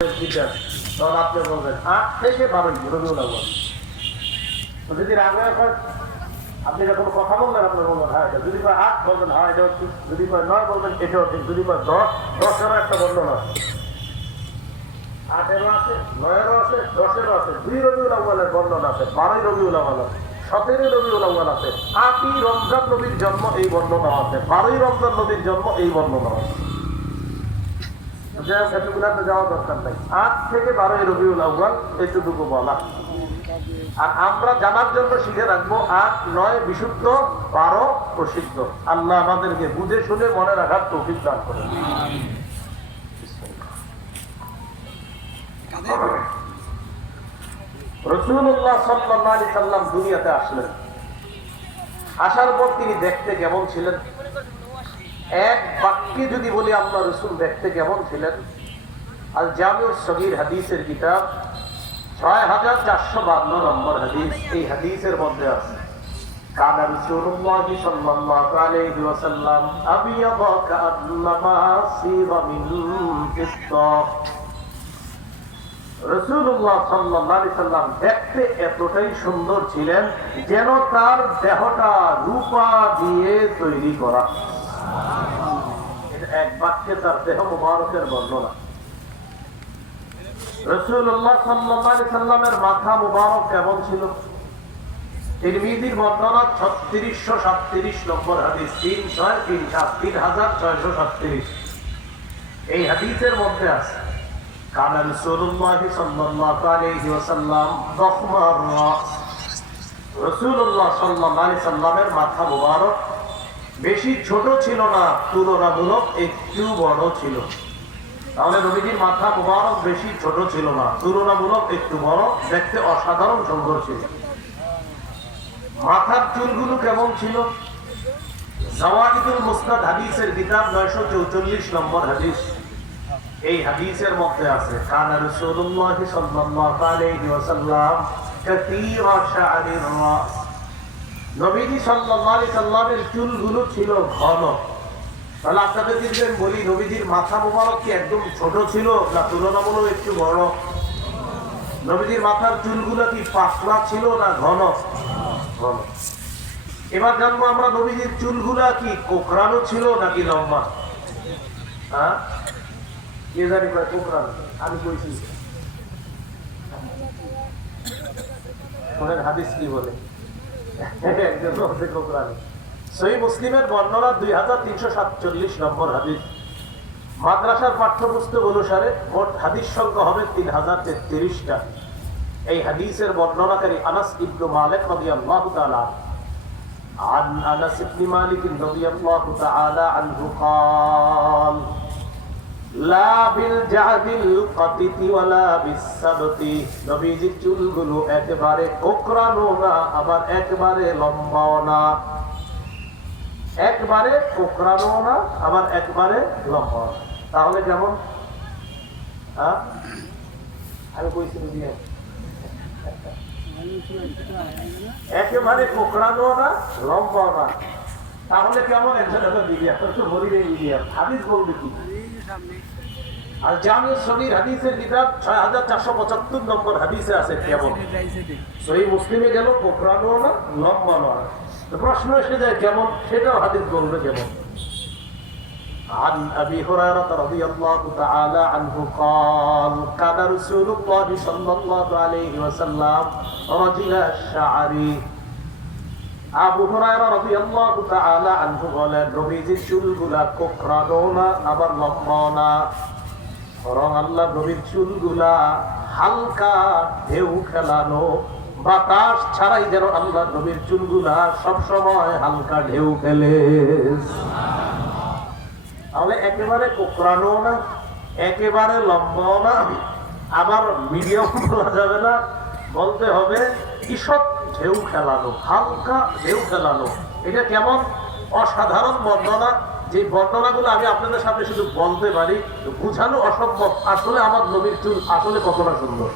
তখন আপনি বলবেন 8 থেকে 12 রবিউল আউয়াল। যদি রাগে এখন আপনি যখন কথা বলবেন আপনি বলবেন হ্যাঁ এটা, যদি 8 বলবেন হ্যাঁ এটাও ঠিক, যদি 9 বলবেন এটাও ঠিক, যদি 10-10-এরও একটা বর্ণনা আছে, 8-এরও আছে, 9-এরও আছে, 10-এরও আছে, 2 রবিউল আউয়ালের বর্ণনা আছে, 12 রবিউল আউয়াল আছে, 17 রবিউল আউয়াল আছে, 8ই রমজান নবীর জন্ম এই বর্ণনা আছে, 12ই রমজান নবীর জন্ম এই বর্ণনা আছে। যাওয়া দরকার নাই, 8 থেকে 12 রবিউল আউয়াল এতটুকু বলা। আর আমরা জানার জন্য শিখে রাখবো 8, 9 বিশুদ্ধ, 12 প্রসিদ্ধ। আল্লাহ আমাদেরকে বুঝে শুনে মনে রাখার তৌফিক দান করেন। রাসূলুল্লাহ সাল্লাল্লাহু আলাইহি সাল্লাম দুনিয়াতে আসলেন। আসার পর তিনি দেখতে কেমন ছিলেন? এক বাক্যে যদি বলি আল্লাহ রাসূল দেখতে কেমন ছিলেন, আল জামিউস সগীর হাদিসের কিতাব 6452 নম্বর হাদিস, এই হাদিসের মধ্যে আছে কানা রাসূলুল্লাহ সাল্লাল্লাহু আলাইহি ওয়াসাল্লাম আবিয়াদা কাআন্নামা সিরা মিন ফিদ্দা। রাসূলুল্লাহ সাল্লাল্লাহু আলাইহি সাল্লাম দেখতে এতটাই সুন্দর ছিলেন যেন তার দেহটা রূপা দিয়ে তৈরি করা। এটা এক বাক্যে তার দেহ মুবারকের বর্ণনা। রাসূলুল্লাহ সাল্লাল্লাহু আলাইহি সাল্লামের মাথা মুবারক কেমন ছিল? তিরমিজির বর্ণনা 3637 নম্বর হাদিস, 3637 এই হাদিসের মধ্যে আছে কানা রাসূলুল্লাহ সাল্লাল্লাহু আলাইহি ওয়াসাল্লাম দখমার রাস। রাসূলুল্লাহ সাল্লাল্লাহু আলাইহি সাল্লামের মাথা মুবারক বেশি ছোট ছিল না, তুলনামূলক একটু বড় ছিল। তাহলে নবীজির মাথা মুবারক বেশি ছোট ছিল না, তুলনামূলক একটু বড়, দেখতে অসাধারণ সুন্দর ছিল। মাথার চুলগুলো কেমন ছিল? জাওয়াহিদুল মুসনাদ হাদিসের কিতাব 944 নম্বর হাদিস, এই হাদিসের মধ্যে আছে কানা রাসূলুল্লাহ সাল্লাল্লাহু আলাইহি ওয়াসাল্লাম কাসীরা শা'রির রাস। নবীজি সাল্লাল্লাহু আলাইহি সাল্লামের চুলগুলো ছিল ঘন। তাহলে আপনাদের যদি বলি নবীজির মাথা মুবারক কি একদম ছোট ছিল না তুলনামূলক একটু বড়? নবীজির মাথার চুলগুলো কি পাতলা ছিল না ঘন? ঘন। এবার জানবো আমরা নবীজির চুলগুলা কি কোকড়ানো ছিল নাকি লম্বা? হ্যাঁ, কে জানি কয় কোকড়ানো, আমি কইছি। শোনেন হাদিস কি বলে, একজন বলছে কোকড়ানো। সহিহ মুসলিমের বর্ণনা 2347 নম্বর হাদিস। মাদ্রাসার পাঠ্যপুস্তক অনুসারে মোট হাদিস সংখ্যা হবে 3033টা। এই হাদিসের বর্ণনাকারী আনাস ইবনে মালিক রাদিয়াল্লাহু তাআলা عن أنس بن مالك رضي الله تعالى عنه قال لا بالجعد القطط ولا بالسبط। নবীজির চুলগুলো একেবারে কোকড়ানো না, আবার একেবারে লম্বাও না। একবারে কোকড়ানো না, আবার একবারে লম্বা না। তাহলে কেমন? আমি কইছি বুঝিয়ে, একেবারে কোকড়ানো না, লম্বা না। তাহলে কেমন? হাদিস বলবে কি? আর জামিউস সগীর হাদিসের কিতাব 6475 নম্বর হাদিসে আছে কেমন? সহিহ মুসলিমে গেল কোকড়ানো না, লম্বা না। প্রশ্ন এসে যায় কেমন, সেটাও হাদিস বলবে কেমন। عن أبي هريرة رضي الله تعالى عنه قال كان رسول الله صلى الله عليه وسلم رجل الشعر। আবু হুরায়রা রাদিয়াল্লাহু তাআলা আনহু বলেন নবীজির চুলগুলা কোকড়ানো না, আবার লম্বা না, বরং আল্লাহ নবীর চুলগুলা হালকা ঢেউ খেলানো, বাতাস ছাড়াই যেন আল্লাহ নবীর চুলগুলা সবসময় হালকা ঢেউ খেলে। তাহলে একেবারে কোকড়ানো না, একেবারে লম্বাও না, আবার মিডিয়াম বলা যাবে না, বলতে হবে ঈষৎ ঢেউ খেলানো, হালকা ঢেউ খেলানো। এটা কেমন? অসাধারণ বর্ণনা। যে বর্ণনাগুলো আমি আপনাদের সামনে শুধু বলতে পারি, বুঝানো অসম্ভব। আসলে আমার নবীর চুল আসলে কতটা সুন্দর,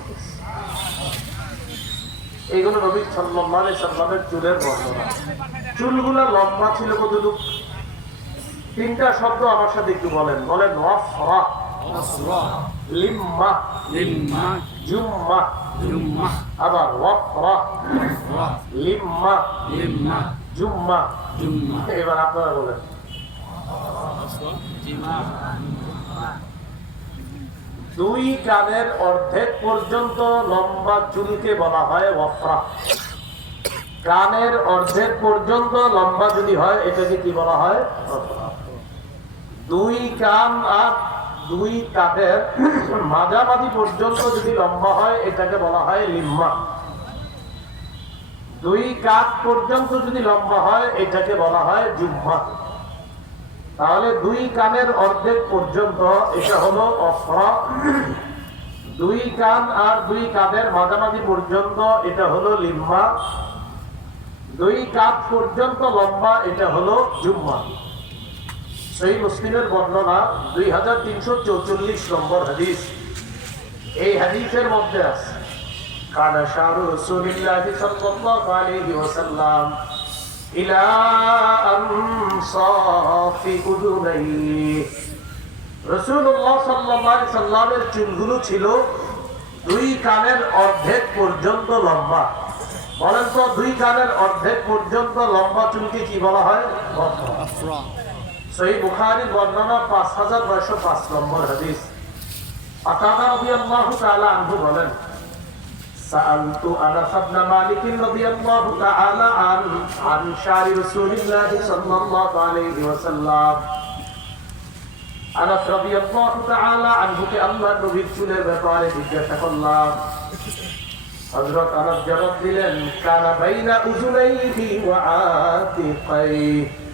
এইগুলো নবী সাল্লাল্লাহু আলাইহি সাল্লামের চুলের বর্ণনা। চুলগুলা লম্বা ছিল কতটুকু? 3টা শব্দ আমার সাথে একটু বলেন। বলেন ওয়াফরা, أسرى লিম্মা لما জুম্মা جمة আবার ওয়াফরা وفرة লিম্মা لما জুম্মা جمة এবার আপনারা বলেন جماع দুই কানের অর্ধেক পর্যন্ত লম্বা চুলকে বলা হয় ওয়াফরা। কানের অর্ধেক পর্যন্ত লম্বা যদি হয় এটাকে কি বলা হয়? ওয়াফরা। দুই কান আর দুই কাঁধের মাঝামাঝি পর্যন্ত যদি লম্বা হয় এটাকে বলা হয় লিম্মা। দুই কাঁধ পর্যন্ত যদি লম্বা হয় এটাকে বলা হয় জুম্মা। তাহলে দুই কানের অর্ধেক পর্যন্ত এটা হলো ওয়াফরা। দুই কান আর দুই কাঁধের মাঝামাঝি পর্যন্ত এটা হলো লিম্মা। দুই কাঁধ পর্যন্ত লম্বা এটা হলো জুম্মা। সেই মুসলিমের বর্ণনা 2344 নম্বর হাদিস। এই হাদিসের মধ্যে আছে কানা শারু রাসূলিল্লাহি সাল্লাল্লাহু আলাইহি ওয়াসাল্লাম ইলা আনসাফি উযুনাইহি। রাসূলুল্লাহ সাল্লাল্লাহু আলাইহি সাল্লামের চুলগুলো ছিল দুই কানের অর্ধেক পর্যন্ত লম্বা। বলেন তো দুই কানের অর্ধেক পর্যন্ত লম্বা চুলকে কি বলা হয়? أفرى সহিহ বুখারী বর্ণনা 5905 নম্বর হাদিস। আতাদা রাদিয়াল্লাহু তাআলা আনহু বলেন সাআলতু আনাস ইবনে মালিক রাদিয়াল্লাহু তাআলা আন শারি রাসূলিল্লাহি সাল্লাল্লাহু আলাইহি ওয়াসাল্লাম। আনাস রাদিয়াল্লাহু তাআলা আনহুকে আল্লাহর নবীর চুলের ব্যাপারে জিজ্ঞাসা করলাম। হযরত আনাস জবাব দিলেন কানা বাইনা উযুনাইহি ওয়া আতিকাইহি।